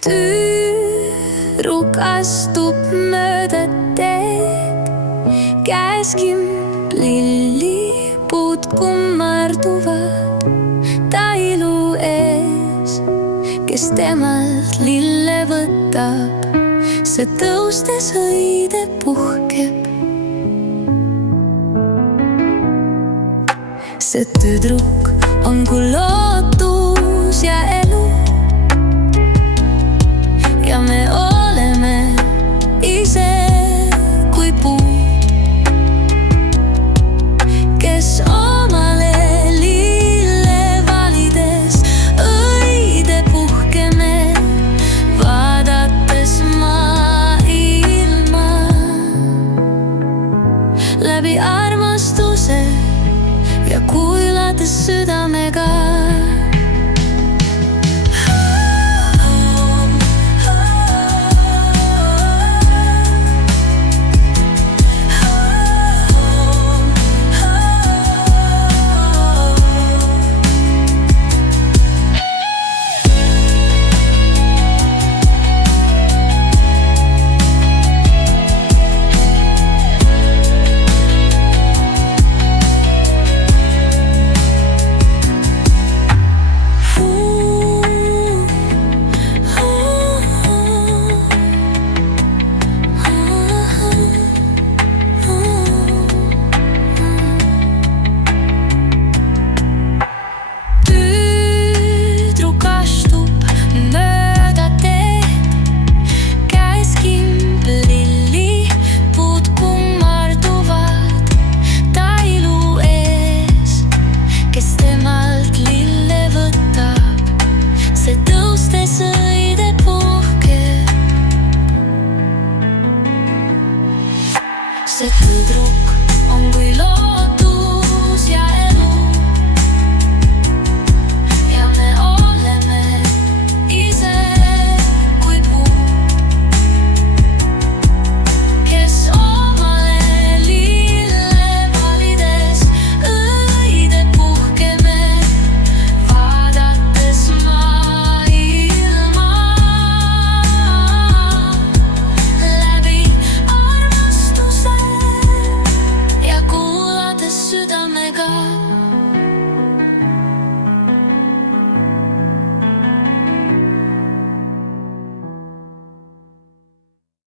Tüdruk astub mööda teed, käes kimb lillipuud kummarduvad ta ilu ees. Kes temalt lille võtab, see tõustes õide puhkeb. See tüdruk on kui lootus ja elu, ja me oleme ise kui puud, kes omale lille valides õide puhkeme, vaadates maailma läbi armastuse ja kuulates südame.